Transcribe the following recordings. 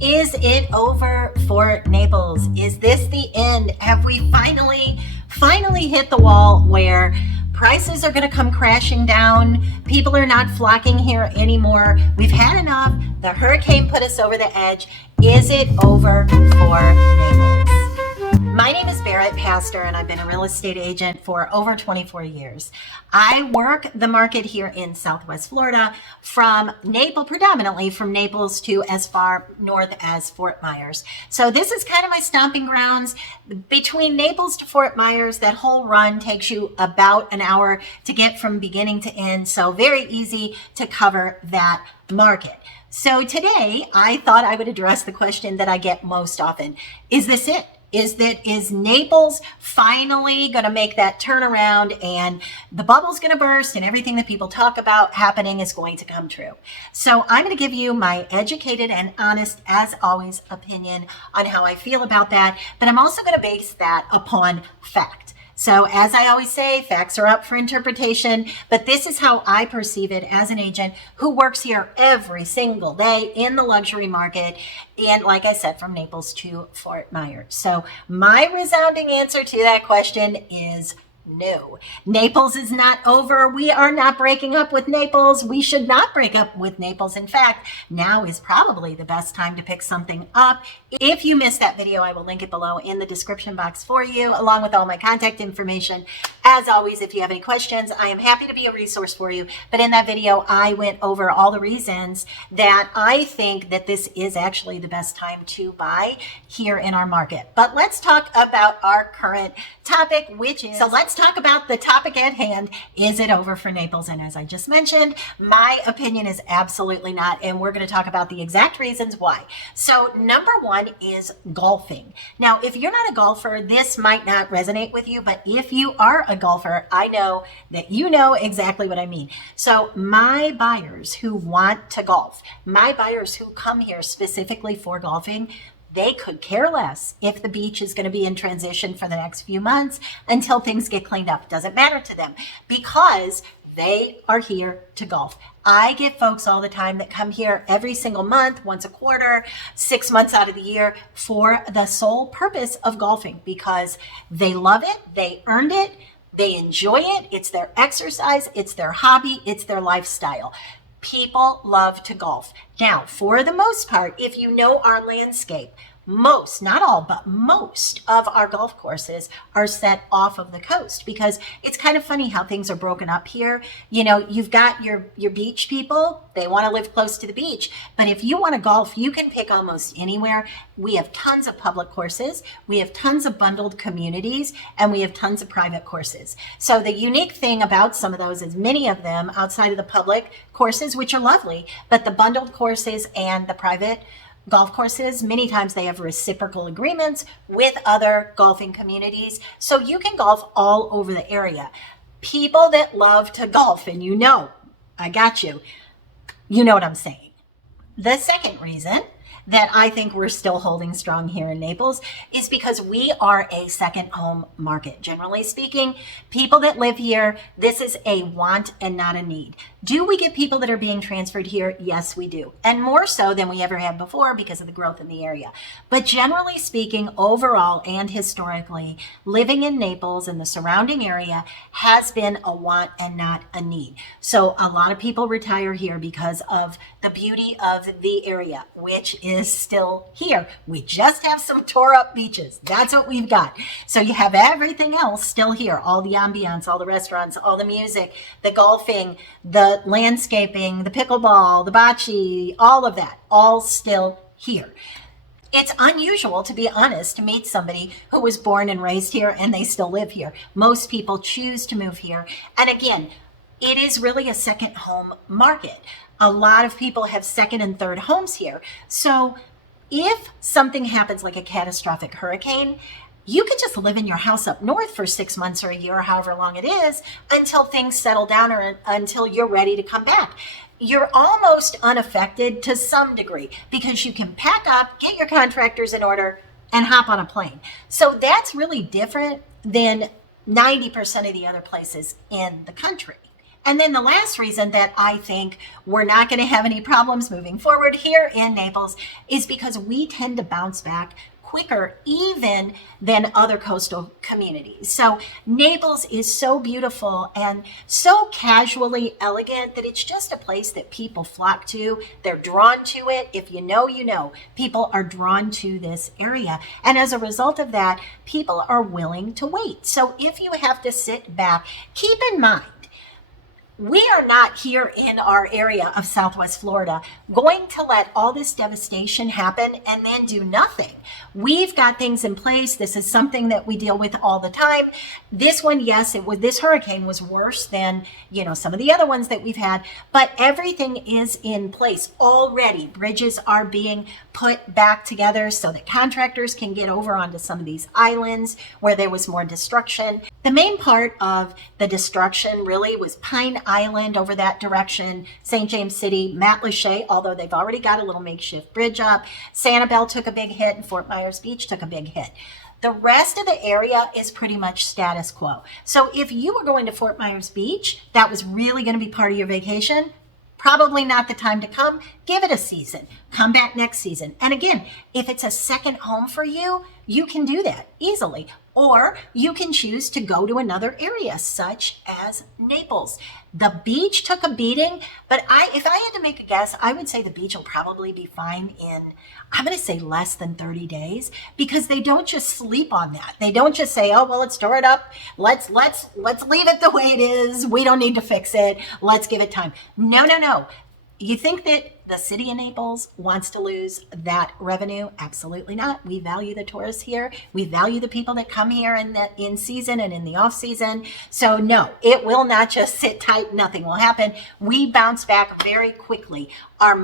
Is it over for Naples? Is this the end? Have we finally hit the wall where prices are going to come crashing down? People are not flocking here anymore. We've had enough. The hurricane put us over the edge. Is it over for Naples? My name is Barrett Pastor, and I've been a real estate agent for over 24 years. I work the market here in Southwest Florida predominantly from Naples to as far north as Fort Myers. So this is kind of my stomping grounds. Between Naples to Fort Myers, that whole run takes you about an hour to get from beginning to end. So very easy to cover that market. So today I thought I would address the question that I get most often. Is this it? Is Naples finally going to make that turnaround and the bubble's going to burst and everything that people talk about happening is going to come true? So I'm going to give you my educated and honest, as always, opinion on how I feel about that. But I'm also going to base that upon fact. So as I always say, facts are up for interpretation, but this is how I perceive it as an agent who works here every single day in the luxury market. And like I said, from Naples to Fort Myers. So my resounding answer to that question is no. Naples is not over. We are not breaking up with Naples. We should not break up with Naples. In fact, now is probably the best time to pick something up. If you missed that video, I will link it below in the description box for you, along with all my contact information. As always, if you have any questions, I am happy to be a resource for you. But in that video, I went over all the reasons that I think that this is actually the best time to buy here in our market. But let's talk about our current topic, which is, so let's talk about the topic at hand. Is it over for Naples? And as I just mentioned, my opinion is absolutely not. And we're going to talk about the exact reasons why. So number one is golfing. Now, if you're not a golfer, this might not resonate with you, but if you are a golfer, I know that you know exactly what I mean. So my buyers who want to golf, my buyers who come here specifically for golfing, they could care less if the beach is going to be in transition for the next few months until things get cleaned up. It doesn't matter to them because they are here to golf. I get folks all the time that come here every single month, once a quarter, 6 months out of the year for the sole purpose of golfing because they love it, they earned it, they enjoy it, it's their exercise, it's their hobby, it's their lifestyle. People love to golf. Now, for the most part, if you know our landscape, most, not all, but most of our golf courses are set off of the coast because it's kind of funny how things are broken up here. You know, you've got your beach people, they want to live close to the beach. But if you want to golf, you can pick almost anywhere. We have tons of public courses, we have tons of bundled communities, and we have tons of private courses. So the unique thing about some of those is many of them outside of the public courses, which are lovely, but the bundled courses and the private golf courses, many times they have reciprocal agreements with other golfing communities. So you can golf all over the area. People that love to golf, and you know, I got you. You know what I'm saying. The second reason that I think we're still holding strong here in Naples is because we are a second home market. Generally speaking, people that live here, this is a want and not a need. Do we get people that are being transferred here? Yes, we do. And more so than we ever had before because of the growth in the area. But generally speaking, overall and historically, living in Naples and the surrounding area has been a want and not a need. So a lot of people retire here because of the beauty of the area, which is still here. We just have some tore up beaches. That's what we've got. So you have everything else still here. All the ambiance, all the restaurants, all the music, the golfing, the landscaping, the pickleball, the bocce, all of that, all still here. It's unusual, to be honest, to meet somebody who was born and raised here and they still live here. Most people choose to move here. And again, it is really a second home market. A lot of people have second and third homes here. So if something happens like a catastrophic hurricane, you can just live in your house up north for 6 months or a year or however long it is until things settle down or until you're ready to come back. You're almost unaffected to some degree because you can pack up, get your contractors in order, and hop on a plane. So that's really different than 90% of the other places in the country. And then the last reason that I think we're not going to have any problems moving forward here in Naples is because we tend to bounce back quicker even than other coastal communities. So Naples is so beautiful and so casually elegant that it's just a place that people flock to. They're drawn to it. If you know, you know. People are drawn to this area. And as a result of that, people are willing to wait. So if you have to sit back, keep in mind, we are not here in our area of Southwest Florida going to let all this devastation happen and then do nothing. We've got things in place. This is something that we deal with all the time. This one, yes, this hurricane was worse than, some of the other ones that we've had, but everything is in place already. Bridges are being put back together so that contractors can get over onto some of these islands where there was more destruction. The main part of the destruction really was Pine Island over that direction, St. James City, Matlacha, although they've already got a little makeshift bridge up. Sanibel took a big hit and Fort Myers Beach took a big hit. The rest of the area is pretty much status quo. So if you were going to Fort Myers Beach, that was really going to be part of your vacation, probably not the time to come. Give it a season. Come back next season. And again, if it's a second home for you, you can do that easily. Or you can choose to go to another area, such as Naples. The beach took a beating, but if I had to make a guess, I would say the beach will probably be fine in, I'm going to say less than 30 days, because they don't just sleep on that. They don't just say, oh, well, let's store it up. Let's leave it the way it is. We don't need to fix it. Let's give it time. No. You think that the city of Naples wants to lose that revenue? Absolutely not. We value the tourists here. We value the people that come here in season and in the off season. So no, it will not just sit tight. Nothing will happen. We bounce back very quickly. Our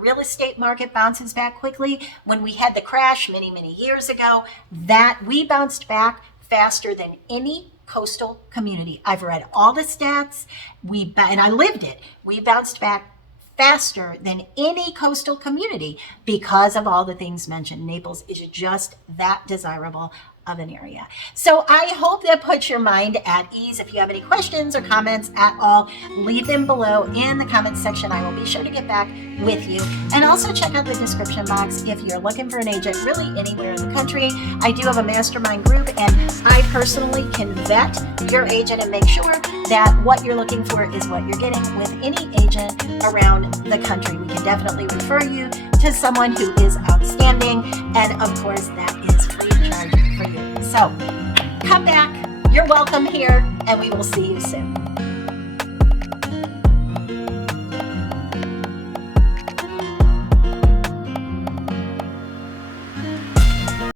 real estate market bounces back quickly. When we had the crash many, many years ago, that we bounced back faster than any coastal community. I've read all the stats. And I lived it. We bounced back faster than any coastal community because of all the things mentioned. Naples is just that desirable of an area. So I hope that puts your mind at ease. If you have any questions or comments at all, leave them below in the comments section. I will be sure to get back with you. And also check out the description box if you're looking for an agent really anywhere in the country. I do have a mastermind group, and I personally can vet your agent and make sure that what you're looking for is what you're getting with any agent around the country. We can definitely refer you to someone who is outstanding, and of course that is free of charge for you. So come back, you're welcome here, and we will see you soon.